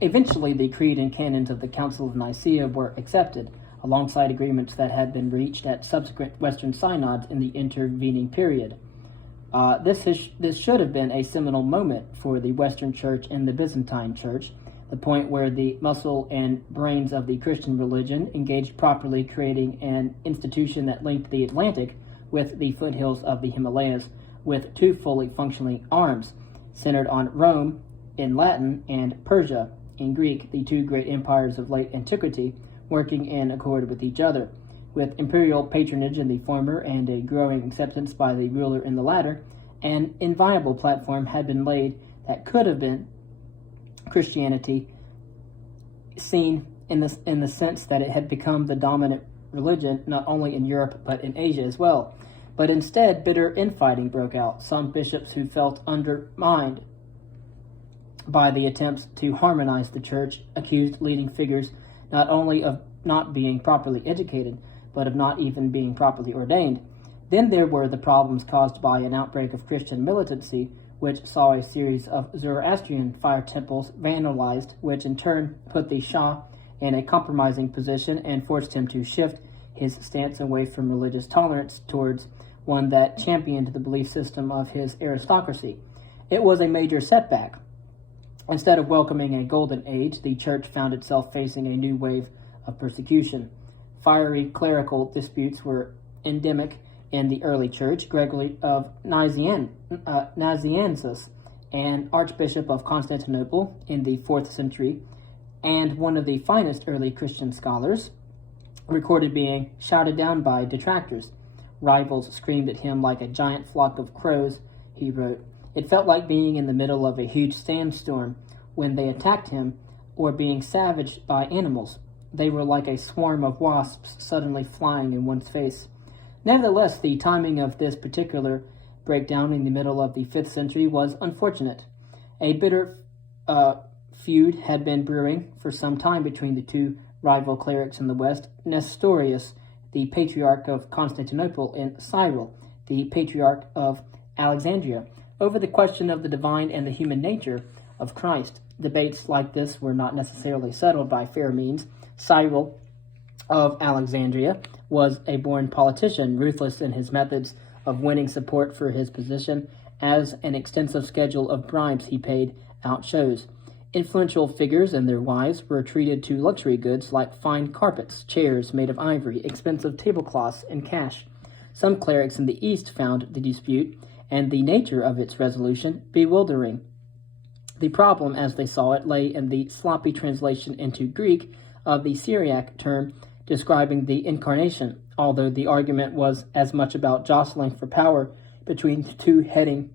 Eventually, the creed and canons of the Council of Nicaea were accepted, alongside agreements that had been reached at subsequent Western synods in the intervening period. This should have been a seminal moment for the Western Church and the Byzantine Church, the point where the muscle and brains of the Christian religion engaged properly, creating an institution that linked the Atlantic with the foothills of the Himalayas with two fully functioning arms, centered on Rome in Latin and Persia in Greek, the two great empires of late antiquity, working in accord with each other. With imperial patronage in the former and a growing acceptance by the ruler in the latter, an inviolable platform had been laid that could have been Christianity, seen in the sense that it had become the dominant religion not only in Europe but in Asia as well. But instead, bitter infighting broke out. Some bishops who felt undermined by the attempts to harmonize the church accused leading figures not only of not being properly educated, but of not even being properly ordained. Then there were the problems caused by an outbreak of Christian militancy, which saw a series of Zoroastrian fire temples vandalized, which in turn put the Shah in a compromising position and forced him to shift his stance away from religious tolerance towards one that championed the belief system of his aristocracy. It was a major setback. Instead of welcoming a golden age, the church found itself facing a new wave of persecution. Fiery clerical disputes were endemic in the early church. Gregory of Nazianzus, an archbishop of Constantinople in the 4th century, and one of the finest early Christian scholars, recorded being shouted down by detractors. Rivals screamed at him like a giant flock of crows, he wrote. It felt like being in the middle of a huge sandstorm when they attacked him, or being savaged by animals. They were like a swarm of wasps suddenly flying in one's face. Nevertheless, the timing of this particular breakdown in the middle of the 5th century was unfortunate. A bitter feud had been brewing for some time between the two rival clerics in the West, Nestorius, the Patriarch of Constantinople, and Cyril, the Patriarch of Alexandria, over the question of the divine and the human nature of Christ. Debates like this were not necessarily settled by fair means. Cyril of Alexandria was a born politician, ruthless in his methods of winning support for his position, as an extensive schedule of bribes he paid out shows. Influential figures and their wives were treated to luxury goods like fine carpets, chairs made of ivory, expensive tablecloths, and cash. Some clerics in the East found the dispute and the nature of its resolution bewildering. The problem, as they saw it, lay in the sloppy translation into Greek of the Syriac term describing the incarnation, although the argument was as much about jostling for power between the two heading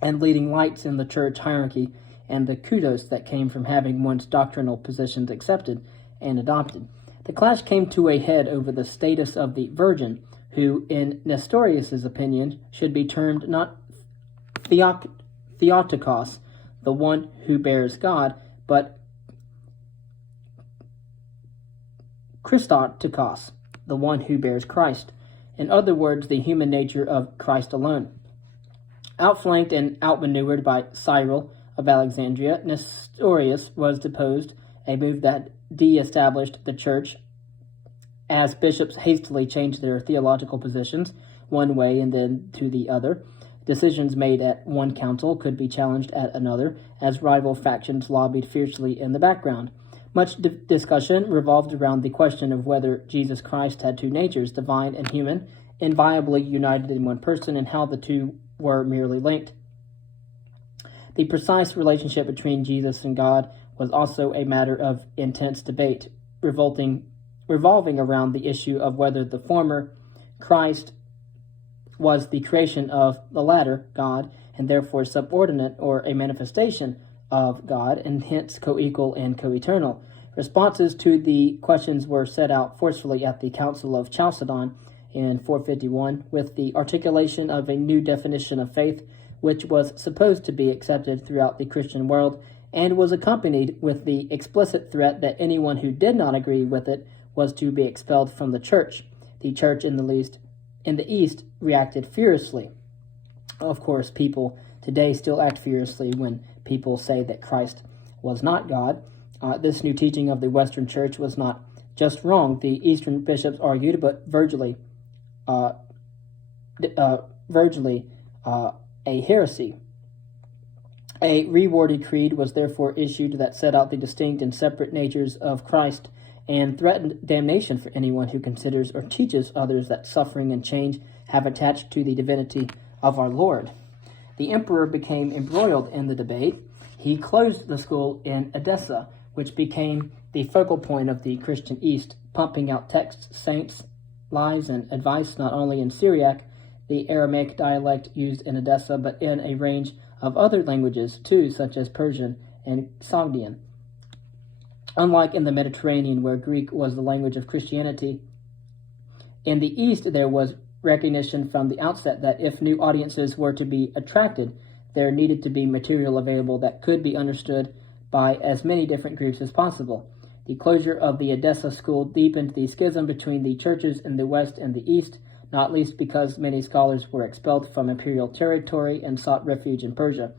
and leading lights in the church hierarchy and the kudos that came from having one's doctrinal positions accepted and adopted. The clash came to a head over the status of the Virgin, who, in Nestorius' opinion, should be termed not Theotokos, the one who bears God, but Christotokos, the one who bears Christ. In other words, the human nature of Christ alone. Outflanked and outmaneuvered by Cyril of Alexandria, Nestorius was deposed, a move that de-established the church as bishops hastily changed their theological positions one way and then to the other. Decisions made at one council could be challenged at another, as rival factions lobbied fiercely in the background. Much discussion revolved around the question of whether Jesus Christ had two natures, divine and human, inviolably united in one person, and how the two were merely linked. The precise relationship between Jesus and God was also a matter of intense debate, revolving around the issue of whether the former, Christ, was the creation of the latter, God, and therefore subordinate or a manifestation of God, and hence co-equal and co-eternal. Responses to the questions were set out forcefully at the Council of Chalcedon in 451, with the articulation of a new definition of faith, which was supposed to be accepted throughout the Christian world, and was accompanied with the explicit threat that anyone who did not agree with it was to be expelled from the church. The church in the East reacted furiously. Of course, people today still act furiously when people say that Christ was not God. This new teaching of the Western Church was not just wrong, the Eastern bishops argued, but virtually a heresy. A reworded creed was therefore issued that set out the distinct and separate natures of Christ and threatened damnation for anyone who considers or teaches others that suffering and change have attached to the divinity of our Lord. The emperor became embroiled in the debate. He closed the school in Edessa, which became the focal point of the Christian East, pumping out texts, saints, lives, and advice not only in Syriac, the Aramaic dialect used in Edessa, but in a range of other languages too, such as Persian and Sogdian. Unlike in the Mediterranean, where Greek was the language of Christianity, in the East there was recognition from the outset that if new audiences were to be attracted, there needed to be material available that could be understood by as many different groups as possible. The closure of the Edessa school deepened the schism between the churches in the West and the East, not least because many scholars were expelled from imperial territory and sought refuge in Persia.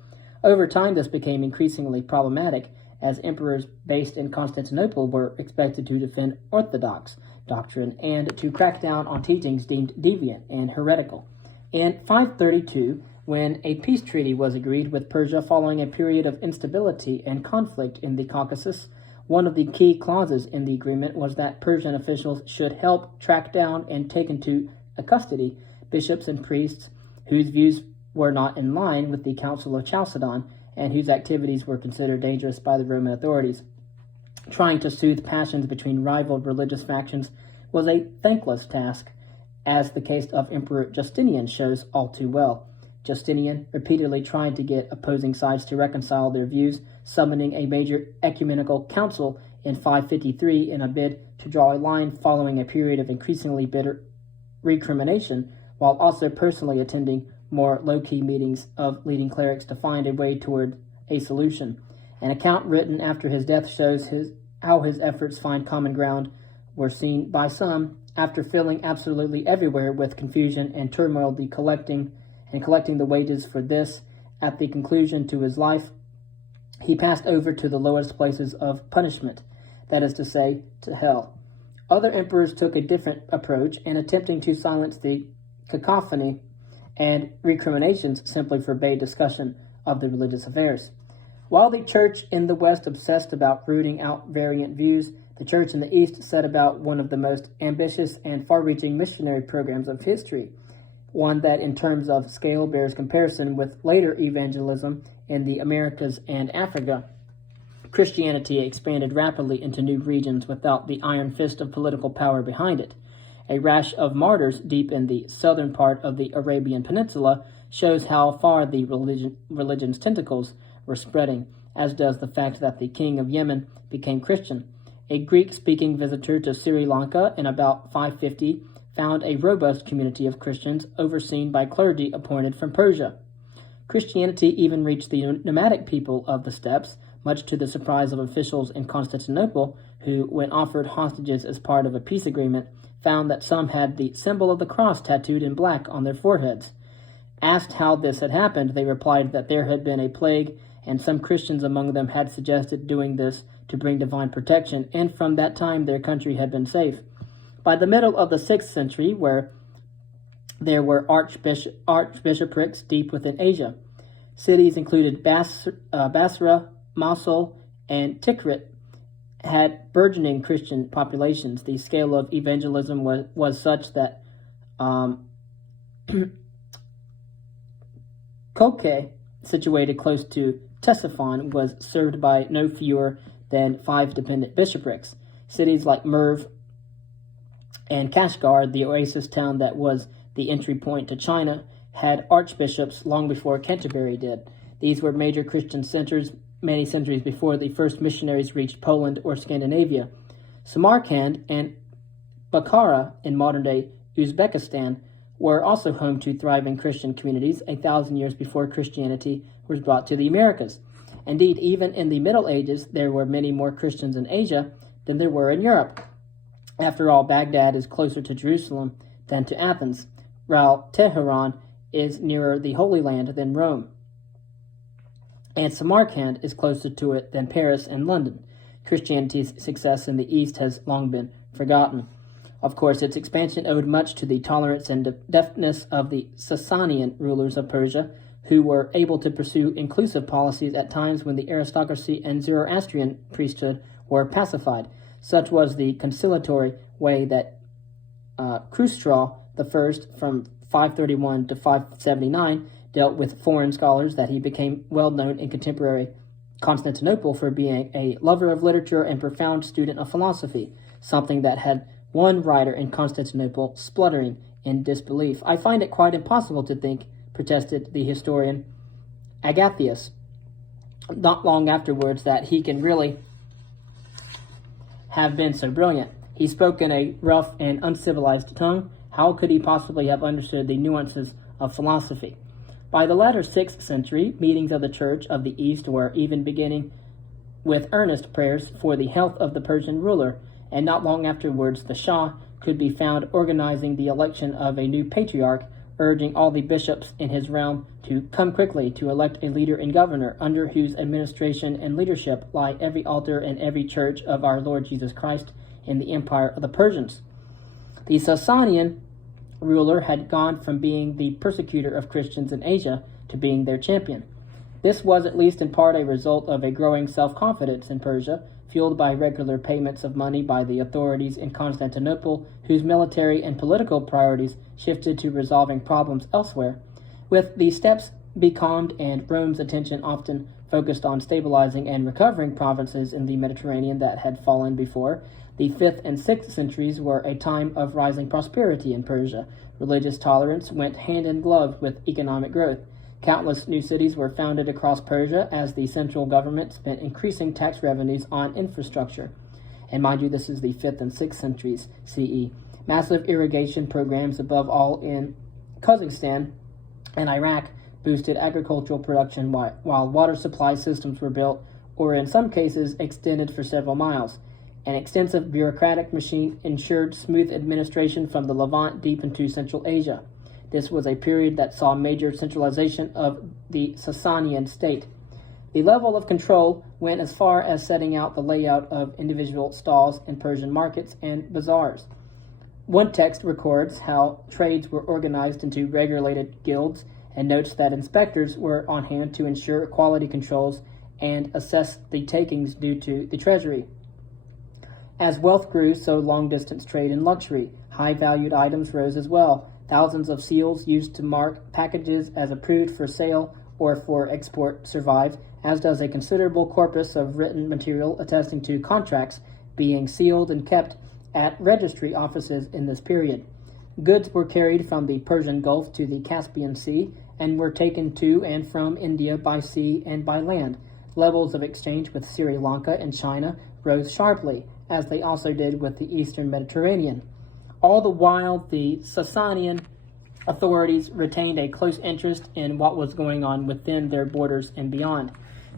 Over time, this became increasingly problematic, as emperors based in Constantinople were expected to defend orthodox doctrine and to crack down on teachings deemed deviant and heretical. In 532, when a peace treaty was agreed with Persia following a period of instability and conflict in the Caucasus, one of the key clauses in the agreement was that Persian officials should help track down and take into custody bishops and priests whose views were not in line with the Council of Chalcedon and whose activities were considered dangerous by the Roman authorities. Trying to soothe passions between rival religious factions was a thankless task, as the case of Emperor Justinian shows all too well. Justinian repeatedly tried to get opposing sides to reconcile their views, summoning a major ecumenical council in 553 in a bid to draw a line following a period of increasingly bitter recrimination, while also personally attending more low-key meetings of leading clerics to find a way toward a solution. An account written after his death shows how his efforts find common ground were seen by some. After filling absolutely everywhere with confusion and turmoil, collecting the wages for this, at the conclusion to his life, he passed over to the lowest places of punishment, that is to say, to hell. Other emperors took a different approach, and attempting to silence the cacophony and recriminations simply forbade discussion of the religious affairs. While the church in the West obsessed about rooting out variant views, the church in the East set about one of the most ambitious and far-reaching missionary programs of history, one that in terms of scale bears comparison with later evangelism in the Americas and Africa. Christianity expanded rapidly into new regions without the iron fist of political power behind it. A rash of martyrs deep in the southern part of the Arabian Peninsula shows how far the religion's tentacles were spreading, as does the fact that the king of Yemen became Christian. A Greek-speaking visitor to Sri Lanka in about 550 found a robust community of Christians overseen by clergy appointed from Persia. Christianity even reached the nomadic people of the steppes, much to the surprise of officials in Constantinople, who, when offered hostages as part of a peace agreement, found that some had the symbol of the cross tattooed in black on their foreheads. Asked how this had happened, they replied that there had been a plague, and some Christians among them had suggested doing this to bring divine protection, and from that time their country had been safe. By the middle of the 6th century, where there were archbishoprics deep within Asia, cities included Basra, Mosul, and Tikrit had burgeoning Christian populations. The scale of evangelism was such that Koke, situated close to Ctesiphon, was served by no fewer than 5 dependent bishoprics. Cities like Merv and Kashgar, the oasis town that was the entry point to China, had archbishops long before Canterbury did. These were major Christian centers many centuries before the first missionaries reached Poland or Scandinavia. Samarkand and Bukhara in modern-day Uzbekistan were also home to thriving Christian communities 1,000 years before Christianity was brought to the Americas. Indeed, even in the Middle Ages, there were many more Christians in Asia than there were in Europe. After all, Baghdad is closer to Jerusalem than to Athens, while Tehran is nearer the Holy Land than Rome, and Samarkand is closer to it than Paris and London. Christianity's success in the East has long been forgotten. Of course, its expansion owed much to the tolerance and deftness of the Sasanian rulers of Persia, who were able to pursue inclusive policies at times when the aristocracy and Zoroastrian priesthood were pacified. Such was the conciliatory way that Khusraw I, from 531 to 579, dealt with foreign scholars that he became well known in contemporary Constantinople for being a lover of literature and profound student of philosophy, something that had one writer in Constantinople spluttering in disbelief. "I find it quite impossible to think," protested the historian Agathias, not long afterwards, "that he can really have been so brilliant. He spoke in a rough and uncivilized tongue. How could he possibly have understood the nuances of philosophy?" By the latter 6th century, meetings of the Church of the East were even beginning with earnest prayers for the health of the Persian ruler, and not long afterwards the Shah could be found organizing the election of a new patriarch, urging all the bishops in his realm to come quickly to elect a leader and governor, under whose administration and leadership lie every altar and every church of our Lord Jesus Christ in the empire of the Persians. The Sasanian ruler had gone from being the persecutor of Christians in Asia to being their champion. This was at least in part a result of a growing self-confidence in Persia, fueled by regular payments of money by the authorities in Constantinople, whose military and political priorities shifted to resolving problems elsewhere. With the steppes becalmed and Rome's attention often focused on stabilizing and recovering provinces in the Mediterranean that had fallen before, the 5th and 6th centuries were a time of rising prosperity in Persia. Religious tolerance went hand in glove with economic growth. Countless new cities were founded across Persia as the central government spent increasing tax revenues on infrastructure. And mind you, this is the 5th and 6th centuries CE. Massive irrigation programs, above all in Kazakhstan and Iraq, boosted agricultural production while water supply systems were built, or in some cases extended for several miles. An extensive bureaucratic machine ensured smooth administration from the Levant deep into Central Asia. This was a period that saw major centralization of the Sasanian state. The level of control went as far as setting out the layout of individual stalls in Persian markets and bazaars. One text records how trades were organized into regulated guilds and notes that inspectors were on hand to ensure quality controls and assess the takings due to the treasury. As wealth grew, so long-distance trade and luxury. High-valued items rose as well. Thousands of seals used to mark packages as approved for sale or for export survived, as does a considerable corpus of written material attesting to contracts being sealed and kept at registry offices in this period. Goods were carried from the Persian Gulf to the Caspian Sea and were taken to and from India by sea and by land. Levels of exchange with Sri Lanka and China rose sharply, as they also did with the eastern Mediterranean. All the while, the Sasanian authorities retained a close interest in what was going on within their borders and beyond.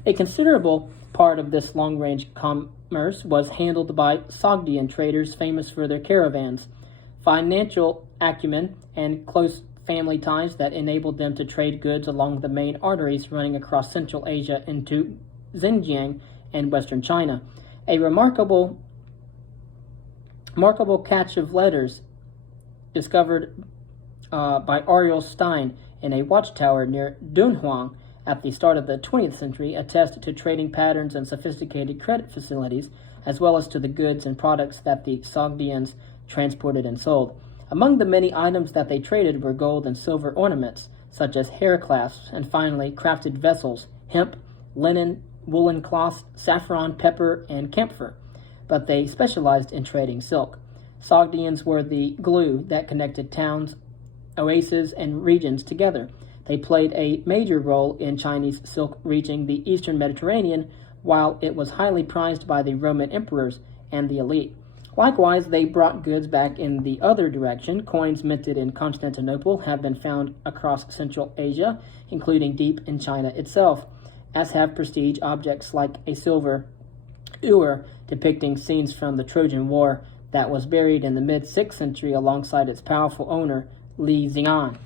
A considerable part of this long-range commerce was handled by Sogdian traders famous for their caravans, financial acumen, and close family ties that enabled them to trade goods along the main arteries running across Central Asia into Xinjiang and Western China. A remarkable catch of letters discovered by Ariel Stein in a watchtower near Dunhuang at the start of the 20th century attest to trading patterns and sophisticated credit facilities, as well as to the goods and products that the Sogdians transported and sold. Among the many items that they traded were gold and silver ornaments, such as hair clasps, and finally crafted vessels, hemp, linen, woolen cloths, saffron, pepper, and camphor. But they specialized in trading silk. Sogdians were the glue that connected towns, oases, and regions together. They played a major role in Chinese silk reaching the eastern Mediterranean, while it was highly prized by the Roman emperors and the elite. Likewise, they brought goods back in the other direction. Coins minted in Constantinople have been found across Central Asia, including deep in China itself, as have prestige objects like a silver ewer depicting scenes from the Trojan War that was buried in the mid-6th century alongside its powerful owner, Li Xian.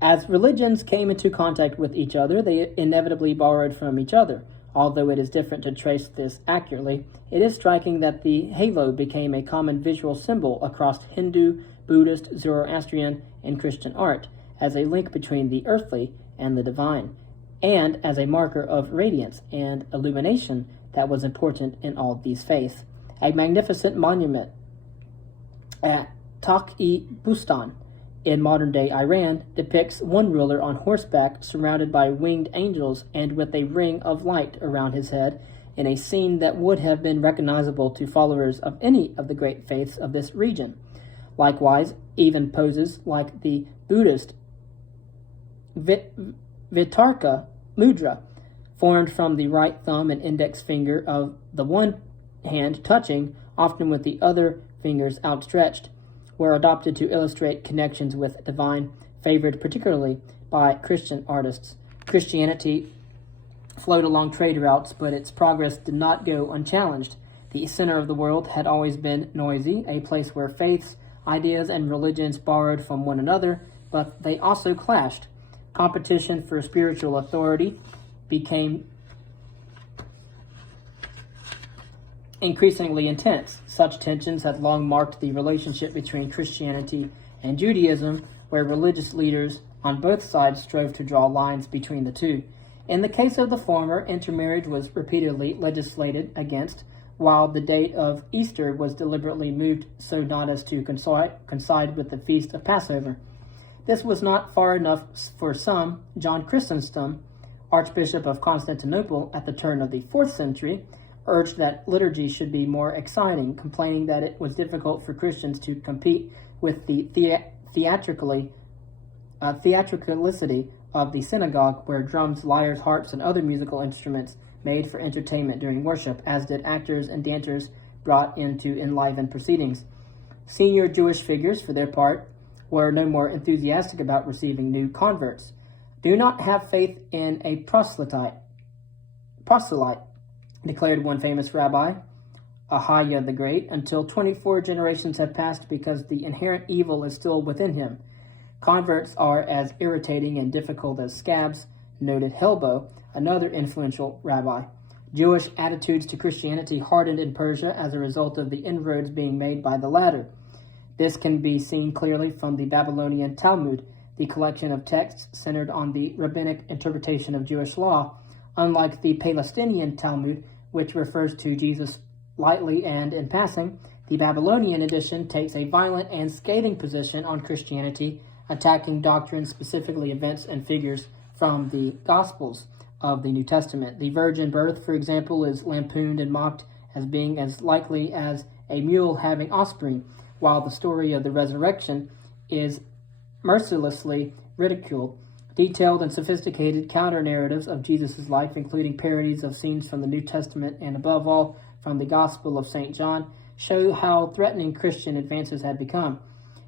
As religions came into contact with each other, they inevitably borrowed from each other. Although it is different to trace this accurately, it is striking that the halo became a common visual symbol across Hindu, Buddhist, Zoroastrian, and Christian art, as a link between the earthly and the divine, and as a marker of radiance and illumination that was important in all these faiths. A magnificent monument at Taq-i-Bustan in modern-day Iran depicts one ruler on horseback surrounded by winged angels and with a ring of light around his head in a scene that would have been recognizable to followers of any of the great faiths of this region. Likewise, even poses like the Buddhist Vitarka Mudra, formed from the right thumb and index finger of the one hand touching, often with the other fingers outstretched, were adopted to illustrate connections with divine, favored particularly by Christian artists. Christianity flowed along trade routes, but its progress did not go unchallenged. The center of the world had always been noisy, a place where faiths, ideas, and religions borrowed from one another, but they also clashed. Competition for spiritual authority became increasingly intense. Such tensions had long marked the relationship between Christianity and Judaism, where religious leaders on both sides strove to draw lines between the two. In the case of the former, intermarriage was repeatedly legislated against, while the date of Easter was deliberately moved so not as to coincide with the feast of Passover. This was not far enough for some. John Chrysostom, Archbishop of Constantinople at the turn of the 4th century, urged that liturgy should be more exciting, complaining that it was difficult for Christians to compete with the theatricality of the synagogue, where drums, lyres, harps, and other musical instruments made for entertainment during worship, as did actors and dancers brought in to enliven proceedings. Senior Jewish figures, for their part, were no more enthusiastic about receiving new converts. "Do not have faith in a proselyte, declared one famous rabbi, Ahaya the Great, until 24 generations have passed, because the inherent evil is still within him. Converts are as irritating and difficult as scabs," noted Helbo, another influential rabbi. Jewish attitudes to Christianity hardened in Persia as a result of the inroads being made by the latter. This can be seen clearly from the Babylonian Talmud, the collection of texts centered on the rabbinic interpretation of Jewish law. Unlike the Palestinian Talmud, which refers to Jesus lightly and in passing, the Babylonian edition takes a violent and scathing position on Christianity, attacking doctrines, specifically events and figures from the Gospels of the New Testament. The virgin birth, for example, is lampooned and mocked as being as likely as a mule having offspring, while the story of the resurrection is mercilessly ridiculed. Detailed and sophisticated counter-narratives of Jesus' life, including parodies of scenes from the New Testament and, above all, from the Gospel of St. John, show how threatening Christian advances had become.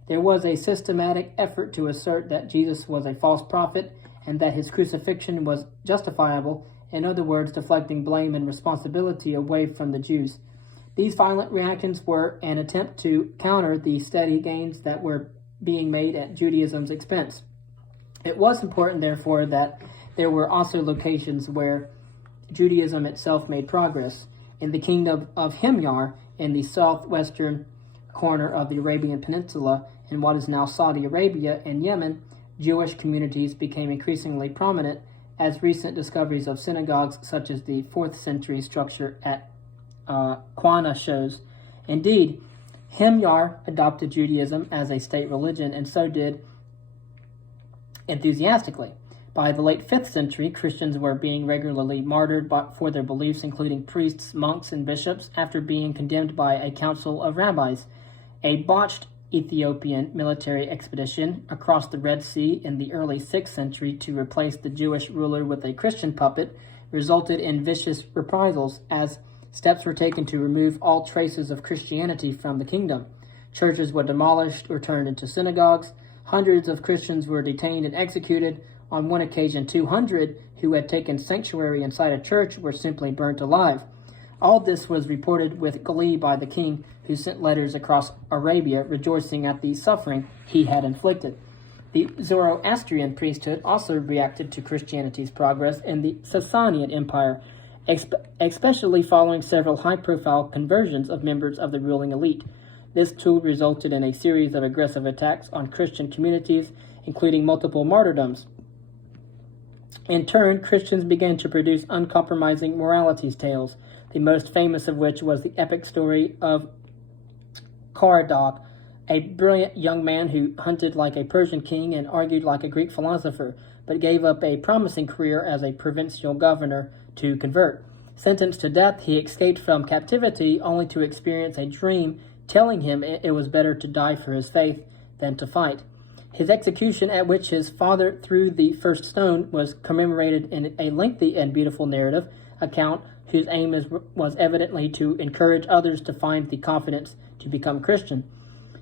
There was a systematic effort to assert that Jesus was a false prophet and that his crucifixion was justifiable, in other words, deflecting blame and responsibility away from the Jews. These violent reactions were an attempt to counter the steady gains that were being made at Judaism's expense. It was important, therefore, that there were also locations where Judaism itself made progress. In the kingdom of Himyar, in the southwestern corner of the Arabian Peninsula, in what is now Saudi Arabia and Yemen, Jewish communities became increasingly prominent, as recent discoveries of synagogues such as the 4th century structure at Qana shows. Indeed, Himyar adopted Judaism as a state religion, and so did enthusiastically. By the late 5th century, Christians were being regularly martyred for their beliefs, including priests, monks, and bishops, after being condemned by a council of rabbis. A botched Ethiopian military expedition across the Red Sea in the early 6th century to replace the Jewish ruler with a Christian puppet resulted in vicious reprisals, as steps were taken to remove all traces of Christianity from the kingdom. Churches were demolished or turned into synagogues. Hundreds of Christians were detained and executed. On one occasion, 200 who had taken sanctuary inside a church were simply burnt alive. All this was reported with glee by the king, who sent letters across Arabia rejoicing at the suffering he had inflicted. The Zoroastrian priesthood also reacted to Christianity's progress in the Sasanian Empire, especially following several high-profile conversions of members of the ruling elite. This too resulted in a series of aggressive attacks on Christian communities, including multiple martyrdoms. In turn, Christians began to produce uncompromising morality tales, the most famous of which was the epic story of Caradoc, a brilliant young man who hunted like a Persian king and argued like a Greek philosopher, but gave up a promising career as a provincial governor to convert. Sentenced to death, he escaped from captivity only to experience a dream telling him it was better to die for his faith than to fight. His execution, at which his father threw the first stone, was commemorated in a lengthy and beautiful narrative account whose aim was evidently to encourage others to find the confidence to become Christian.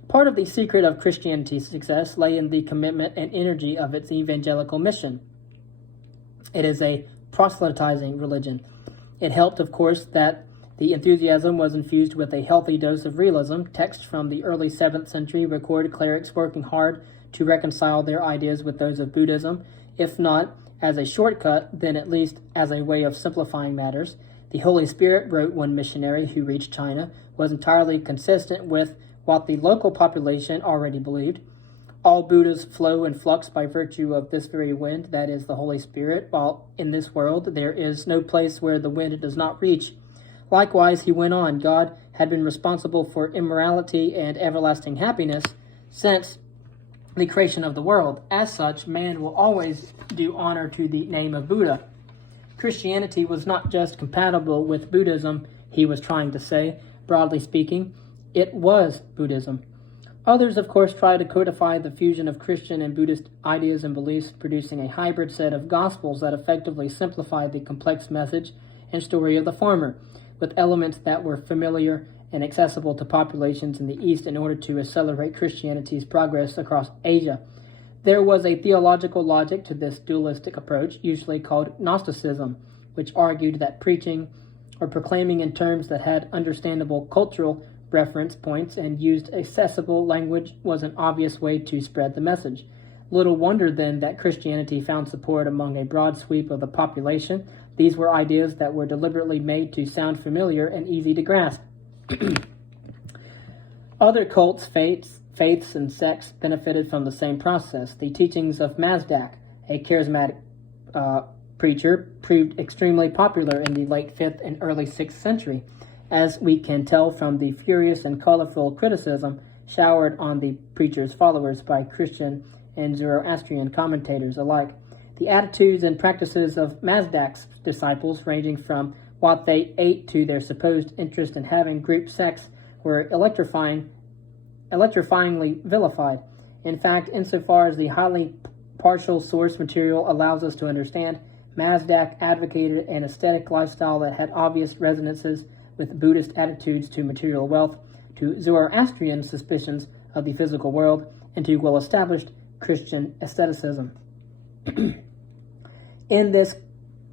Part of the secret of Christianity's success lay in the commitment and energy of its evangelical mission. It is a proselytizing religion. It helped, of course, that the enthusiasm was infused with a healthy dose of realism. Texts from the early 7th century record clerics working hard to reconcile their ideas with those of Buddhism, if not as a shortcut, then at least as a way of simplifying matters. The Holy Spirit, wrote one missionary who reached China, was entirely consistent with what the local population already believed. All Buddhas flow and flux by virtue of this very wind, that is the Holy Spirit, while in this world there is no place where the wind does not reach. Likewise, he went on, God had been responsible for immorality and everlasting happiness since the creation of the world. As such, man will always do honor to the name of Buddha. Christianity was not just compatible with Buddhism, he was trying to say. Broadly speaking, it was Buddhism. Others, of course, try to codify the fusion of Christian and Buddhist ideas and beliefs, producing a hybrid set of gospels that effectively simplify the complex message and story of the former, with elements that were familiar and accessible to populations in the East in order to accelerate Christianity's progress across Asia. There was a theological logic to this dualistic approach, usually called Gnosticism, which argued that preaching or proclaiming in terms that had understandable cultural reference points and used accessible language was an obvious way to spread the message. Little wonder, then, that Christianity found support among a broad sweep of the population. These were ideas that were deliberately made to sound familiar and easy to grasp. Other cults, faiths, and sects benefited from the same process. The teachings of Mazdak, a charismatic preacher, proved extremely popular in the late 5th and early 6th century, as we can tell from the furious and colorful criticism showered on the preacher's followers by Christian and Zoroastrian commentators alike. The attitudes and practices of Mazdak's disciples, ranging from what they ate to their supposed interest in having group sex, were electrifyingly vilified. In fact, insofar as the highly partial source material allows us to understand, Mazdak advocated an aesthetic lifestyle that had obvious resonances with Buddhist attitudes to material wealth, to Zoroastrian suspicions of the physical world, and to well-established Christian aestheticism. In this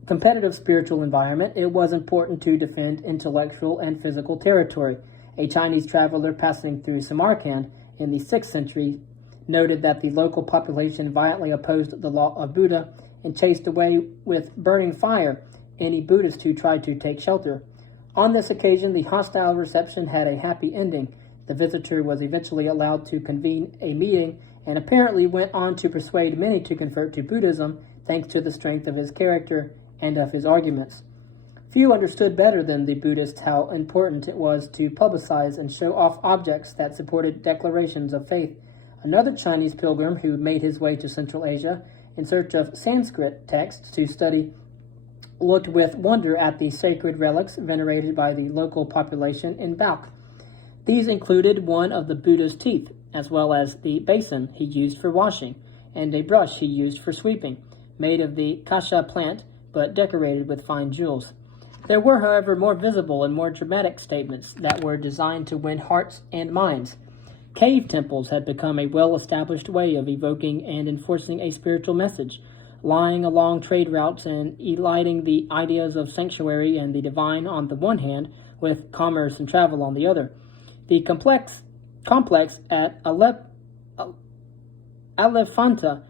competitive spiritual environment, it was important to defend intellectual and physical territory. A Chinese traveler passing through Samarkand in the 6th century noted that the local population violently opposed the law of Buddha and chased away with burning fire any Buddhist who tried to take shelter. On this occasion, the hostile reception had a happy ending. The visitor was eventually allowed to convene a meeting and apparently went on to persuade many to convert to Buddhism thanks to the strength of his character and of his arguments. Few understood better than the Buddhists how important it was to publicize and show off objects that supported declarations of faith. Another Chinese pilgrim who made his way to Central Asia in search of Sanskrit texts to study looked with wonder at the sacred relics venerated by the local population in Balkh. These included one of the Buddha's teeth, as well as the basin he used for washing, and a brush he used for sweeping, made of the kasha plant, but decorated with fine jewels. There were, however, more visible and more dramatic statements that were designed to win hearts and minds. Cave temples had become a well-established way of evoking and enforcing a spiritual message, lying along trade routes and eliding the ideas of sanctuary and the divine on the one hand, with commerce and travel on the other. The complex at Elephanta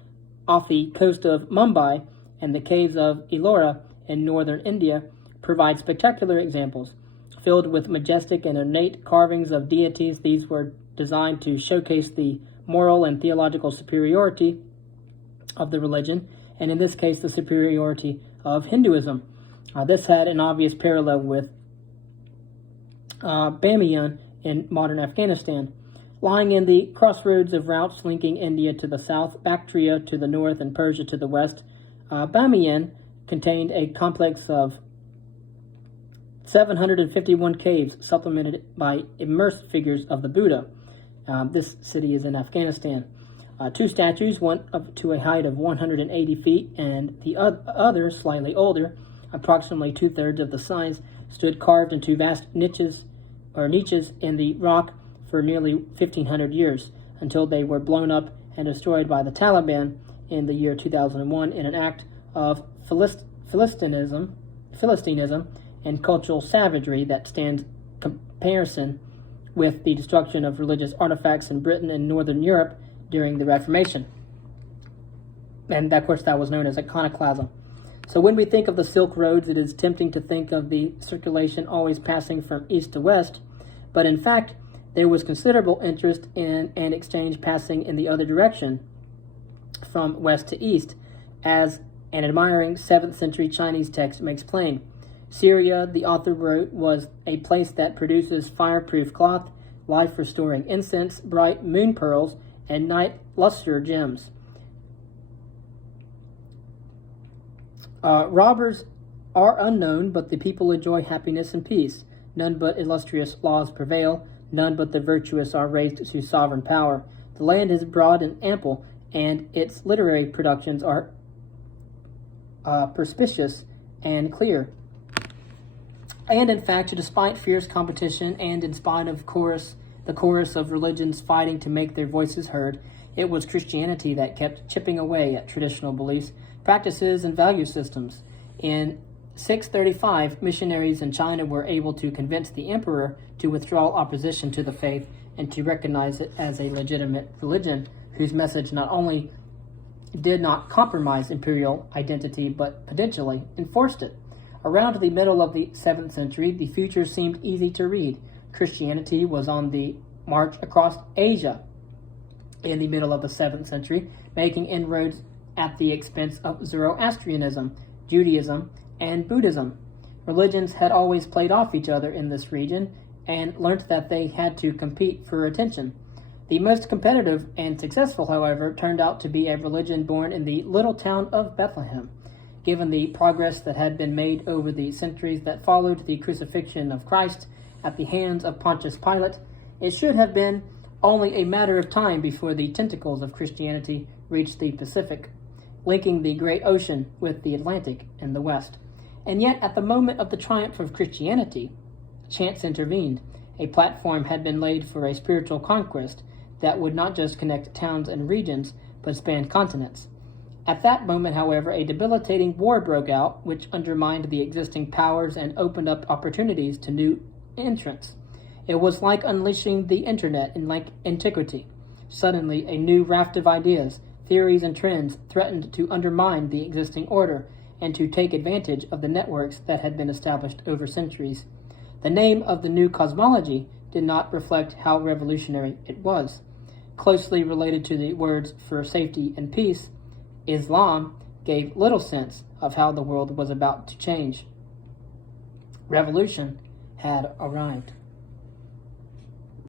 off the coast of Mumbai and the caves of Ellora in northern India provide spectacular examples. Filled with majestic and ornate carvings of deities, these were designed to showcase the moral and theological superiority of the religion, and in this case, the superiority of Hinduism. This had an obvious parallel with Bamiyan in modern Afghanistan. Lying in the crossroads of routes linking India to the south, Bactria to the north, and Persia to the west, Bamiyan contained a complex of 751 caves supplemented by immersed figures of the Buddha. This city is in Afghanistan. Two statues, one up to a height of 180 feet and the other slightly older, approximately two-thirds of the size, stood carved into vast niches in the rock for nearly 1,500 years, until they were blown up and destroyed by the Taliban in the year 2001 in an act of Philistinism and cultural savagery that stands comparison with the destruction of religious artifacts in Britain and Northern Europe during the Reformation. And of course that was known as iconoclasm. So when we think of the Silk Roads, it is tempting to think of the circulation always passing from east to west, but in fact, there was considerable interest in an exchange passing in the other direction, from west to east, as an admiring 7th century Chinese text makes plain. Syria, the author wrote, was a place that produces fireproof cloth, life-restoring incense, bright moon pearls, and night luster gems. Robbers are unknown, but the people enjoy happiness and peace. None but illustrious laws prevail. None but the virtuous are raised to sovereign power. The land is broad and ample, and its literary productions are perspicuous and clear. And in fact, despite fierce competition and in spite of the chorus of religions fighting to make their voices heard, it was Christianity that kept chipping away at traditional beliefs, practices, and value systems. In 635, missionaries in China were able to convince the emperor to withdraw opposition to the faith and to recognize it as a legitimate religion whose message not only did not compromise imperial identity but potentially enforced it. Around the middle of the 7th century, the future seemed easy to read. Christianity was on the march across Asia in the middle of the 7th century, making inroads at the expense of Zoroastrianism, Judaism, and Buddhism. Religions had always played off each other in this region and learnt that they had to compete for attention. The most competitive and successful, however, turned out to be a religion born in the little town of Bethlehem. Given the progress that had been made over the centuries that followed the crucifixion of Christ at the hands of Pontius Pilate, it should have been only a matter of time before the tentacles of Christianity reached the Pacific, linking the great ocean with the Atlantic in the west. And yet, at the moment of the triumph of Christianity, chance intervened. A platform had been laid for a spiritual conquest that would not just connect towns and regions, but span continents. At that moment, however, a debilitating war broke out, which undermined the existing powers and opened up opportunities to new entrants. It was like unleashing the internet in antiquity. Suddenly, a new raft of ideas, theories, and trends threatened to undermine the existing order and to take advantage of the networks that had been established over centuries. The name of the new cosmology did not reflect how revolutionary it was. Closely related to the words for safety and peace, Islam gave little sense of how the world was about to change. Revolution had arrived.